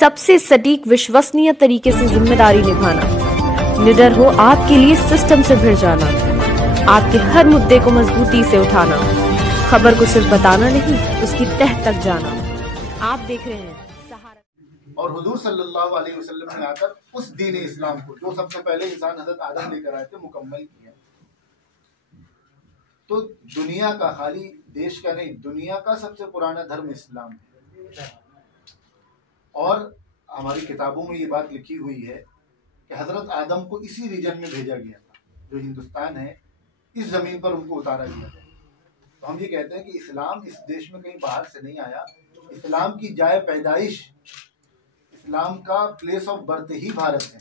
सबसे सटीक विश्वसनीय तरीके से जिम्मेदारी निभाना, निडर हो आपके लिए सिस्टम से भिड़ जाना, आपके हर मुद्दे को मजबूती से उठाना, खबर को सिर्फ बताना नहीं, उसकी तह तक जाना। आप देख रहे हैं सहारा। और हुजूर सल्लल्लाहु अलैहि वसल्लम ने आकर उस दीन इस्लाम को जो सबसे पहले इंसान हजरत आदम लेकर आए थे मुकम्मल किया। तो दुनिया का, खाली देश का नहीं, दुनिया का सबसे पुराना धर्म इस्लाम है। और हमारी किताबों में ये बात लिखी हुई है कि हजरत आदम को इसी रीजन में भेजा गया था, जो हिंदुस्तान है, इस जमीन पर उनको उतारा गया था। तो हम ये कहते हैं कि इस्लाम इस देश में कहीं बाहर से नहीं आया। इस्लाम की जाए पैदाइश, इस्लाम का प्लेस ऑफ बर्थ ही भारत है।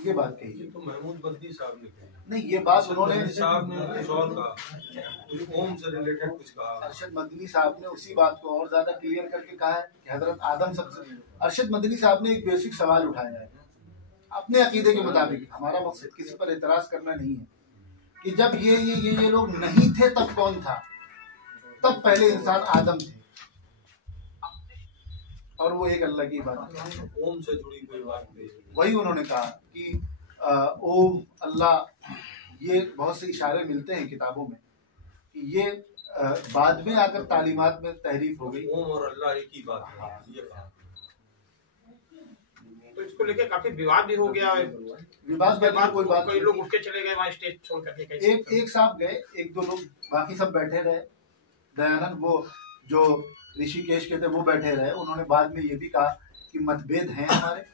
ये बात कही तो महमूद बद्दी साहब ने कही नहीं, ये बात उन्होंने साहब ने कुछ और कहा, ओम से रिलेटेड कुछ कहा। अरशद मदनी साहब ने उसी बात को और ज्यादा क्लियर करके कहा है कि हजरत आदम सबसे। अरशद मदनी साहब ने एक बेसिक सवाल उठाया है अपने अकीदे के मुताबिक। हमारा मकसद किसी पर एतराज करना नहीं है कि जब ये लोग नहीं थे तब कौन था। तब पहले इंसान आदम थे और वो एक अल्लाह की बात है। ओम से जुड़ी कोई बात नहीं। वही उन्होंने कहा कि ओम, अल्लाह, ये बहुत से इशारे मिलते हैं किताबों में कि ये बाद में आकर तालीमात में तहरीफ हो गई। ओम और अल्लाह एक ही बात है, ये कहा। तो इसको लेके काफी विवाद भी हो गया। विवाद के बाद कोई बात, कई लोग उठ के चले गए वहाँ स्टेज छोड़ करके। एक साहब गए, एक दो लोग, बाकी सब बैठे रहे। दयानंद, वो जो ऋषिकेश के थे, वो बैठे रहे। उन्होंने बाद में ये भी कहा कि मतभेद हैं हमारे,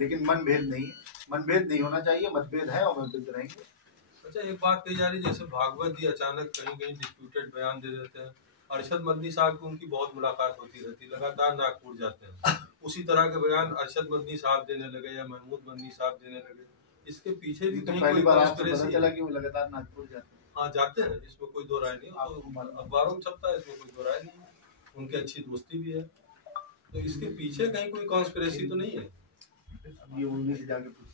लेकिन मनभेद नहीं है। मनभेद नहीं होना चाहिए, मतभेद है और मतभेद रहेंगे। अच्छा, एक बात कही जा रही है, जैसे भागवत जी अचानक कहीं कहीं डिस्प्यूटेड बयान दे देते हैं। अरशद मदनी साहब की उनकी बहुत मुलाकात होती रहती, लगातार नागपुर जाते हैं, उसी तरह के बयान अरशद मदनी साहब देने लगे या महमूद मदनी साहब देने लगे। इसके पीछे भी कहीं पहली कोई बार आपको पता कॉन्स्पिरेसी चला कि वो लगातार नागपुर जाते हैं। हाँ, जाते हैं, इसमें कोई दो राय नहीं। अखबारों में छपता है, इसमें कोई दो राय नहीं। उनकी अच्छी दोस्ती भी है, तो इसके पीछे कहीं कोई कॉन्स्पिरेसी तो नहीं है। ये उन्हीं से जाके पूछ।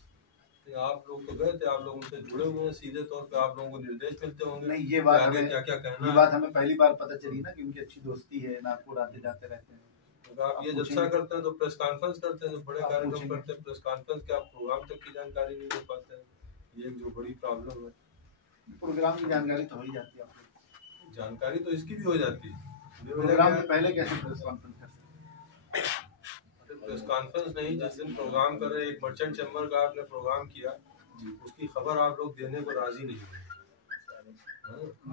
आप लोग तो गए थे, आप लोग उनसे जुड़े हुए हैं, सीधे तौर पे आप लोगों को निर्देश मिलते होंगे। नहीं, ये बात आगे हमें क्या क्या कहना ये बात हमें पहली बार पता चली ना कि उनकी अच्छी दोस्ती है, नागपुर आते जाते रहते हैं। तो आप ये जलसा करते हैं तो प्रेस कॉन्फ्रेंस करते हैं, जो बड़े कार्यक्रम करते हैं प्रेस कॉन्फ्रेंस के, आप प्रोग्राम तक की जानकारी नहीं दे पाते हैं। ये जो बड़ी प्रॉब्लम है। प्रोग्राम की जानकारी तो हो ही जाती है आपको। जानकारी तो इसकी भी हो जाती है। प्रोग्राम से पहले कैसे प्रेस कॉन्फ्रेंस कर सकते हैं? प्रेस कॉन्फ्रेंस नहीं, जिस दिन प्रोग्राम कर रहे, एक मर्चेंट चैम्बर का आपने प्रोग्राम किया, उसकी खबर आप लोग देने को राजी नहीं हुए।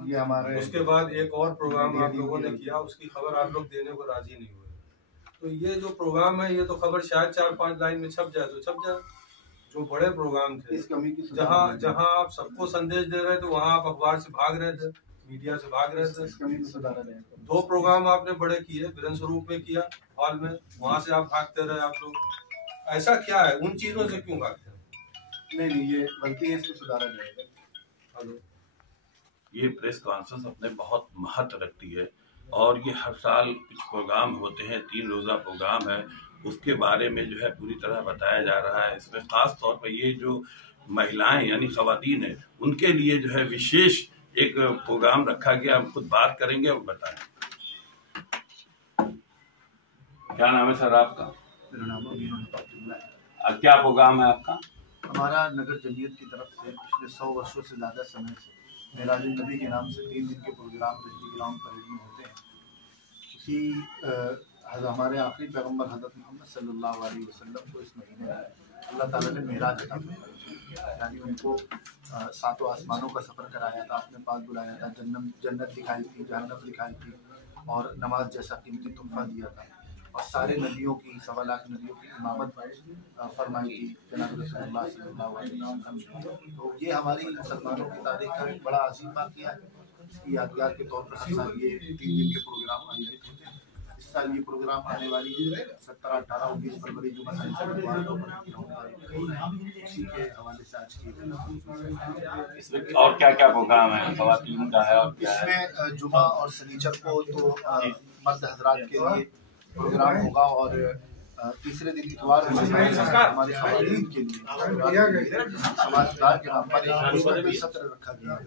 ये हमारे, उसके बाद एक और प्रोग्राम आप लोगों ने किया, उसकी खबर आप लोग देने को राजी नहीं हुए। तो ये जो प्रोग्राम है, ये तो खबर शायद 4-5 लाइन में छप जाए तो छप जाए। जो बड़े प्रोग्राम थे, इस कमी की जहाँ आप सबको संदेश दे रहे थे, वहाँ आप अखबार से भाग रहे थे, मीडिया से भाग रहे थे। इस कमी को सुधारा जाए। 2 प्रोग्राम आपने बड़े किए, विरन स्वरूप में किया हॉल में, वहाँ से आप भागते रहे। आप लोग ऐसा क्या है, उन चीजों से क्यों भागते हैं? नहीं, ये गलती है, इसको सुधारा जाएगा। हेलो, ये प्रेस कॉन्फ्रेंस अपने बहुत महत्व रखती है और ये हर साल कुछ प्रोग्राम होते हैं, 3 रोज़ा प्रोग्राम है, उसके बारे में जो है पूरी तरह बताया जा रहा है। इसमें खास तौर पर ये जो महिलाएं यानी ख़वातीन है, उनके लिए जो है विशेष एक प्रोग्राम रखा गया। हम खुद बात करेंगे और बताएं। क्या नाम है सर आपका? मेरा नाम है। क्या प्रोग्राम है आपका? हमारा नगर जमीयत की तरफ से पिछले 100 वर्षों से ज़्यादा समय से मेराज नबी के नाम से 3 दिन के प्रोग्राम बिजली ग्राउंड परेड में होते हैं। उसी हमारे आखिरी पैगंबर हज़रत मोहम्मद सल्लल्लाहु अलैहि वसल्लम को इस महीने में अल्लाह ताला ने मेराज अता फरमाई, यानी उनको 7 आसमानों का सफ़र कराया था, अपने पास बुलाया था, जन्नत दिखाई थी, जहन्नम दिखाई थी और नमाज जैसा कीमती तोहफा दिया था और सारे नदियों की, 1.25 लाख नदियों की इमामत फरमाई थी जनाब रसूलुल्लाह सल्लल्लाहु अलैहि वसल्लम। तो ये हमारी मुसलमानों की तारीख का एक बड़ा अजीम वाक़या है। इसकी यादगार के तौर पर हर साल ये 3 दिन के प्रोग्राम आयोजित होते हैं। इस साल ये प्रोग्राम आने वाली 17, 18, 19 फरवरी जो उसी के हवाले से आज की। इसमें और क्या क्या प्रोग्राम है ख़वातीन का है? और क्या है? इसमें जुमा और शनीचर को तो मर्द हजरात के लिए प्रोग्राम होगा और तीसरे दिन इतवार हमारे ख़वातीन के लिए समाज सुधार के नाम पर एक सत्र रखा गया है,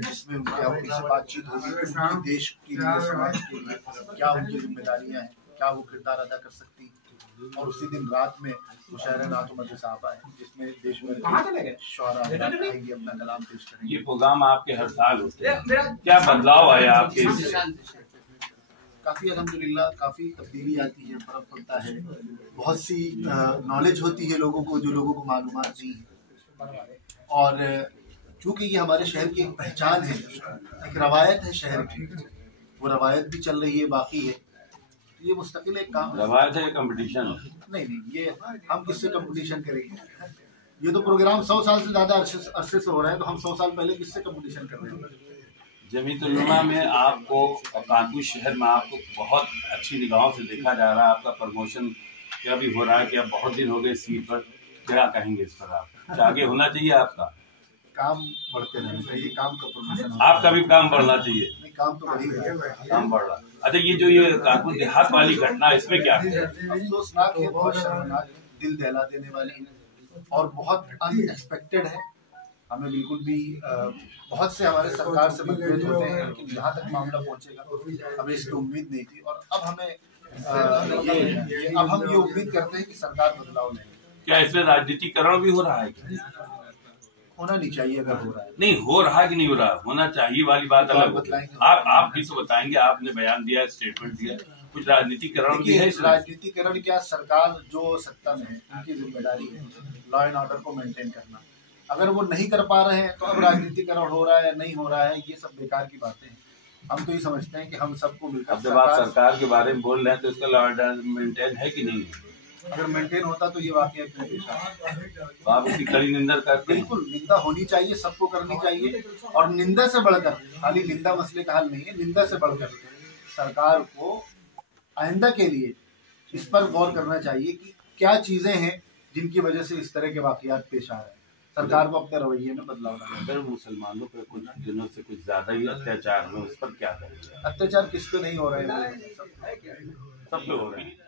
जिसमें उनके अपनी से बातचीत होगी, उनकी देश के लिए, समाज के लिए क्या उनकी जिम्मेदारियां हैं क्या वो किरदार अदा कर सकती। और उसी दिन रात में मुशायरा नात मदद साहब आए, जिसमें देश में शौहरा आएंगे, अपना कलाम पेश करेंगे। ये प्रोग्राम आपके हर साल होते हैं, क्या बदलाव आया आपके? काफ़ी अल्हम्दुलिल्लाह काफ़ी तब्दीली आती है, फर्क पड़ता है, बहुत सी नॉलेज होती है लोगों को जो लोगों को मालूमात नहीं है। और चूँकि ये हमारे शहर की एक पहचान है, एक रवायत है शहर की, वो रवायत भी चल रही है, बाकी है। ये मुस्तकिल एक काम रवायत है, कंपटीशन नहीं, ये हम किससे कंपटीशन करेंगे? ये तो प्रोग्राम 100 साल से ज़्यादा अरसे से हो रहा है, तो हम 100 साल पहले किससे कंपटीशन कर रहे हैं? जमीयत उलमा में आपको और कानपुर शहर में आपको बहुत अच्छी निगाहों से देखा जा रहा है। आपका प्रमोशन क्या भी हो रहा है कि आप बहुत दिन हो गए सीट पर, क्या कहेंगे इस पर? आप आगे होना चाहिए, आपका काम बढ़ते रहना चाहिए, काम का प्रमोशन, आपका भी काम बढ़ना चाहिए। नहीं, काम तो बढ़ ही रहा है, काम बढ़ रहा। अच्छा, ये जो ये कानपुर देहात वाली घटना, इसमें क्या है? अफसोसनाक है, बहुत शर्मनाक, दिल दहला देने वाली है और बहुत अनएक्सपेक्टेड है। हमें बिल्कुल भी बहुत से हमारे सरकार से मतभेद होते हैं, लेकिन यहाँ तक मामला पहुँचेगा हमें इसकी उम्मीद नहीं थी। और अब हमें हम ये उम्मीद करते हैं कि सरकार बदलाव लेगी। क्या इसमें राजनीतिकरण भी हो रहा है? होना नहीं चाहिए, अगर हो रहा है। नहीं हो रहा कि नहीं हो रहा, होना चाहिए वाली बात अलग होगी। आप भी तो बताएंगे, आपने बयान दिया, स्टेटमेंट दिया, कुछ राजनीतिकरण भी है। राजनीतिकरण क्या, सरकार जो सत्ता में है उनकी जिम्मेदारी है लॉ एंड ऑर्डर को मेंटेन करना। अगर वो नहीं कर पा रहे हैं तो अब राजनीतिकरण हो रहा है नहीं हो रहा है, ये सब बेकार की बातें हैं। हम तो ये समझते हैं कि हम सबको मिलकर, अब जब आप सरकार के बारे में बोल रहे हैं तो इसका लॉ एंड मेंटेन है कि नहीं है? अगर मेंटेन होता तो ये वाकई अपने पेश आता। तो आप उसकी कड़ी निंदा करते हैं? बिल्कुल, निंदा होनी चाहिए, सबको करनी चाहिए। और निंदा से बढ़कर, खाली निंदा मसले का हल नहीं है, निंदा से बढ़कर सरकार को आइंदा के लिए इस पर गौर करना चाहिए कि क्या चीजें हैं जिनकी वजह से इस तरह के वाकयात पेश आ रहे हैं। सरकार को अपने रवैये में बदलाव लाना। अगर मुसलमानों पर कुछ दिनों से कुछ ज्यादा ही अत्याचार हो, उस पर क्या करेंगे? अत्याचार किस पे नहीं हो रहे हैं? सब पे हो रहे हैं।